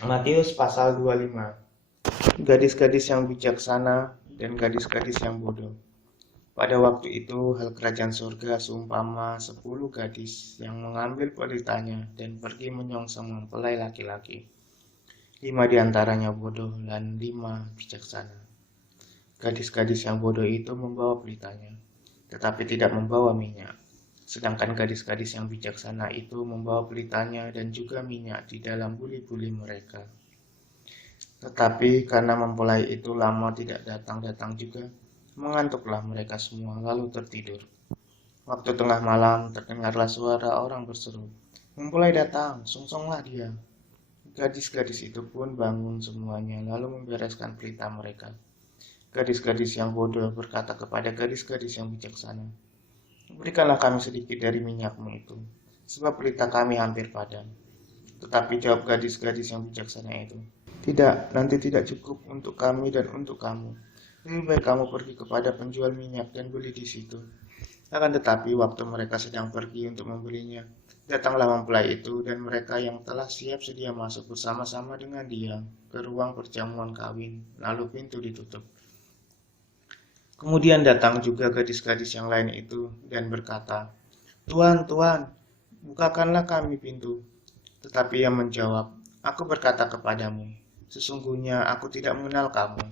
Matius pasal 25. Gadis-gadis yang bijaksana dan gadis-gadis yang bodoh. Pada waktu itu, hal kerajaan surga seumpama 10 gadis yang mengambil pelitanya dan pergi menyongsong mempelai laki-laki. 5 diantaranya bodoh dan 5 bijaksana. Gadis-gadis yang bodoh itu membawa pelitanya, tetapi tidak membawa minyak. Sedangkan gadis-gadis yang bijaksana itu membawa pelitanya dan juga minyak di dalam buli-buli mereka. Tetapi karena mempelai itu lama tidak datang-datang juga, mengantuklah mereka semua lalu tertidur. Waktu tengah malam terdengarlah suara orang berseru, "Mempelai datang, songsonglah dia." Gadis-gadis itu pun bangun semuanya lalu membereskan pelita mereka. Gadis-gadis yang bodoh berkata kepada gadis-gadis yang bijaksana, "Berikanlah kami sedikit dari minyakmu itu, sebab pelita kami hampir padam." Tetapi jawab gadis-gadis yang bijaksana itu, "Tidak, nanti tidak cukup untuk kami dan untuk kamu. Lebih baik kamu pergi kepada penjual minyak dan beli di situ." Akan tetapi waktu mereka sedang pergi untuk membelinya, datanglah mempelai itu dan mereka yang telah siap sedia masuk bersama-sama dengan dia ke ruang perjamuan kawin, lalu pintu ditutup. Kemudian datang juga gadis-gadis yang lain itu dan berkata, "Tuan, Tuan, bukakanlah kami pintu." Tetapi ia menjawab, "Aku berkata kepadamu, sesungguhnya aku tidak mengenal kamu.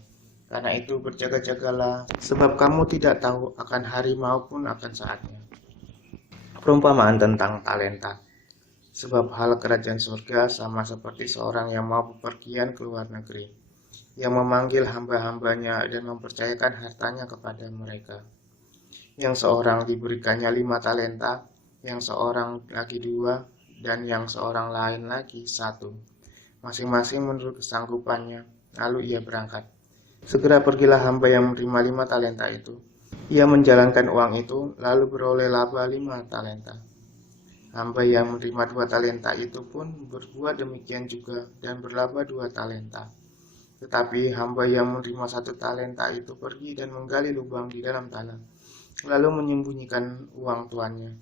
Karena itu berjaga-jagalah, sebab kamu tidak tahu akan hari maupun akan saatnya." Perumpamaan tentang talenta. Sebab hal kerajaan surga sama seperti seorang yang mau bepergian ke luar negeri, yang memanggil hamba-hambanya dan mempercayakan hartanya kepada mereka. Yang seorang diberikannya 5 talenta, yang seorang lagi 2, dan yang seorang lain lagi 1, masing-masing menurut kesanggupannya. Lalu ia berangkat. Segera pergilah hamba yang menerima 5 talenta itu. Ia menjalankan uang itu, lalu beroleh laba 5 talenta. Hamba yang menerima 2 talenta itu pun berbuat demikian juga dan berlaba 2 talenta. Tetapi hamba yang menerima 1 talenta itu pergi dan menggali lubang di dalam tanah, lalu menyembunyikan uang tuannya.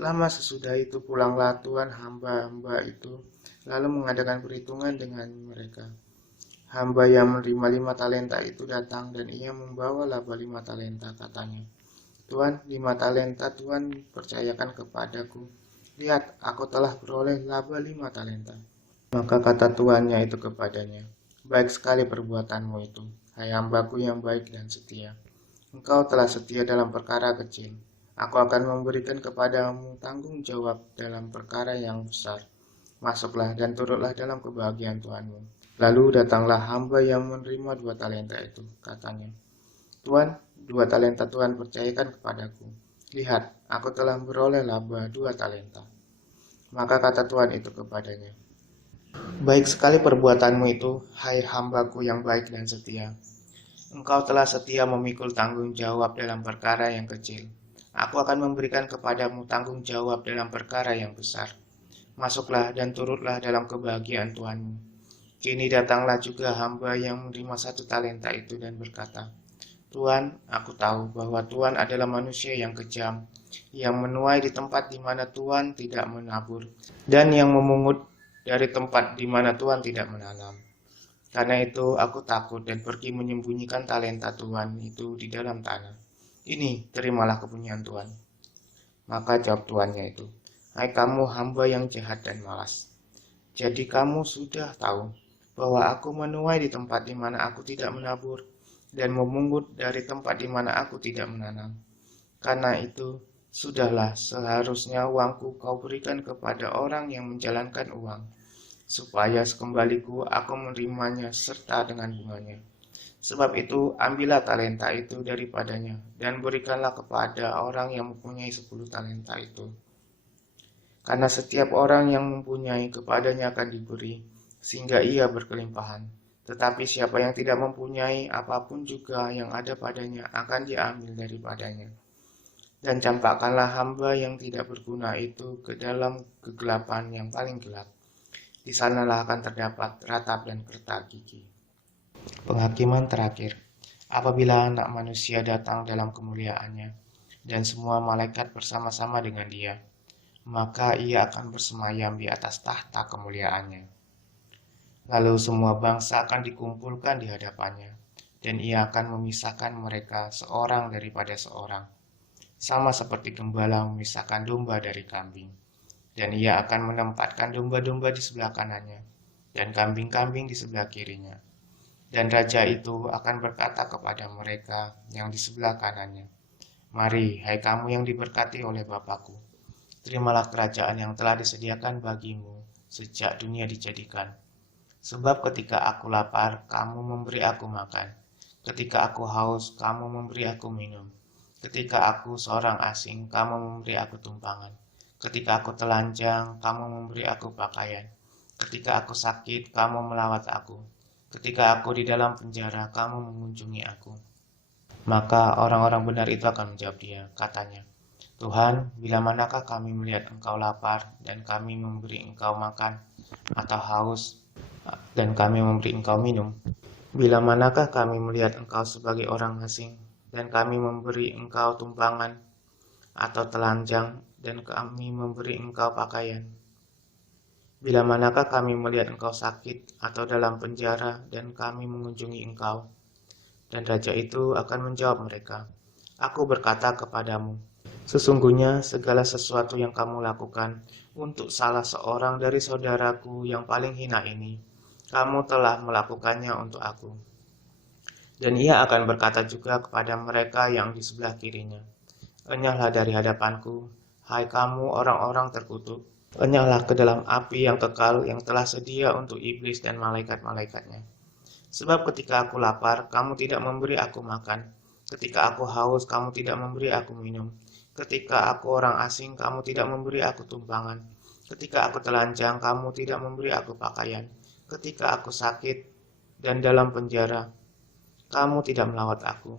Lama sesudah itu pulanglah tuan hamba-hamba itu, lalu mengadakan perhitungan dengan mereka. Hamba yang menerima 5 talenta itu datang dan ia membawa laba 5 talenta, katanya, "Tuan, 5 talenta Tuan percayakan kepadaku. Lihat, aku telah beroleh laba 5 talenta." Maka kata tuannya itu kepadanya, "Baik sekali perbuatanmu itu, hai hambaku yang baik dan setia. Engkau telah setia dalam perkara kecil. Aku akan memberikan kepadamu tanggung jawab dalam perkara yang besar. Masuklah dan turutlah dalam kebahagiaan Tuhanmu." Lalu datanglah hamba yang menerima 2 talenta itu, katanya, "Tuan, 2 talenta Tuhan percayakan kepadaku. Lihat, aku telah beroleh laba 2 talenta." Maka kata Tuhan itu kepadanya, "Baik sekali perbuatanmu itu, hai hambaku yang baik dan setia. Engkau telah setia memikul tanggung jawab dalam perkara yang kecil. Aku akan memberikan kepadamu tanggung jawab dalam perkara yang besar. Masuklah dan turutlah dalam kebahagiaan Tuhanmu." Kini datanglah juga hamba yang menerima 1 talenta itu dan berkata, "Tuan, aku tahu bahwa Tuan adalah manusia yang kejam, yang menuai di tempat di mana Tuan tidak menabur, dan yang memungut dari tempat di mana Tuan tidak menanam. Karena itu aku takut dan pergi menyembunyikan talenta Tuhan itu di dalam tanah. Ini, terimalah kepunyaan Tuhan." Maka jawab tuannya itu, "Hai kamu hamba yang jahat dan malas. Jadi kamu sudah tahu bahwa aku menuai di tempat di mana aku tidak menabur dan memungut dari tempat di mana aku tidak menanam. Karena itu, sudahlah seharusnya uangku kau berikan kepada orang yang menjalankan uang, supaya sekembaliku aku menerimanya serta dengan bunganya. Sebab itu, ambillah talenta itu daripadanya dan berikanlah kepada orang yang mempunyai 10 talenta itu. Karena setiap orang yang mempunyai kepadanya akan diberi, sehingga ia berkelimpahan. Tetapi siapa yang tidak mempunyai apapun juga yang ada padanya akan diambil daripadanya. Dan campakkanlah hamba yang tidak berguna itu ke dalam kegelapan yang paling gelap. Di sanalah akan terdapat ratap dan kertak gigi. Penghakiman terakhir. Apabila Anak Manusia datang dalam kemuliaannya, dan semua malaikat bersama-sama dengan dia, maka ia akan bersemayam di atas tahta kemuliaannya. Lalu semua bangsa akan dikumpulkan di hadapannya, dan ia akan memisahkan mereka seorang daripada seorang, sama seperti gembala memisahkan domba dari kambing. Dan ia akan menempatkan domba-domba di sebelah kanannya, dan kambing-kambing di sebelah kirinya. Dan raja itu akan berkata kepada mereka yang di sebelah kanannya, "Mari, hai kamu yang diberkati oleh Bapakku, terimalah kerajaan yang telah disediakan bagimu sejak dunia dijadikan. Sebab ketika aku lapar, kamu memberi aku makan. Ketika aku haus, kamu memberi aku minum. Ketika aku seorang asing, kamu memberi aku tumpangan. Ketika aku telanjang, kamu memberi aku pakaian. Ketika aku sakit, kamu melawat aku. Ketika aku di dalam penjara, kamu mengunjungi aku." Maka orang-orang benar itu akan menjawab dia, katanya, "Tuhan, bila manakah kami melihat engkau lapar dan kami memberi engkau makan, atau haus dan kami memberi engkau minum? Bila manakah kami melihat engkau sebagai orang asing dan kami memberi engkau tumpangan, atau telanjang dan kami memberi engkau pakaian? Bila manakah kami melihat engkau sakit atau dalam penjara dan kami mengunjungi engkau?" Dan raja itu akan menjawab mereka, "Aku berkata kepadamu, sesungguhnya segala sesuatu yang kamu lakukan untuk salah seorang dari saudaraku yang paling hina ini, kamu telah melakukannya untuk aku." Dan ia akan berkata juga kepada mereka yang di sebelah kirinya, "Enyahlah dari hadapanku, hai kamu orang-orang terkutuk. Enyahlah ke dalam api yang kekal yang telah sedia untuk iblis dan malaikat-malaikatnya. Sebab ketika aku lapar, kamu tidak memberi aku makan. Ketika aku haus, kamu tidak memberi aku minum. Ketika aku orang asing, kamu tidak memberi aku tumpangan. Ketika aku telanjang, kamu tidak memberi aku pakaian. Ketika aku sakit dan dalam penjara, kamu tidak melawat aku."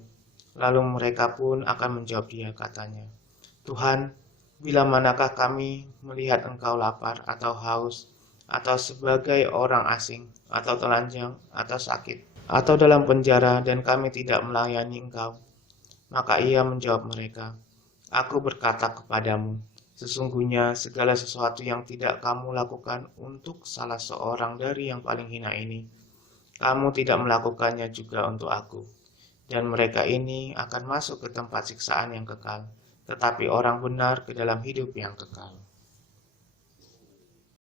Lalu mereka pun akan menjawab dia, katanya, "Tuhan, bila manakah kami melihat engkau lapar atau haus, atau sebagai orang asing, atau telanjang, atau sakit, atau dalam penjara, dan kami tidak melayani engkau?" Maka ia menjawab mereka, "Aku berkata kepadamu, sesungguhnya segala sesuatu yang tidak kamu lakukan untuk salah seorang dari yang paling hina ini, kamu tidak melakukannya juga untuk aku." Dan mereka ini akan masuk ke tempat siksaan yang kekal, tetapi orang benar ke dalam hidup yang kekal.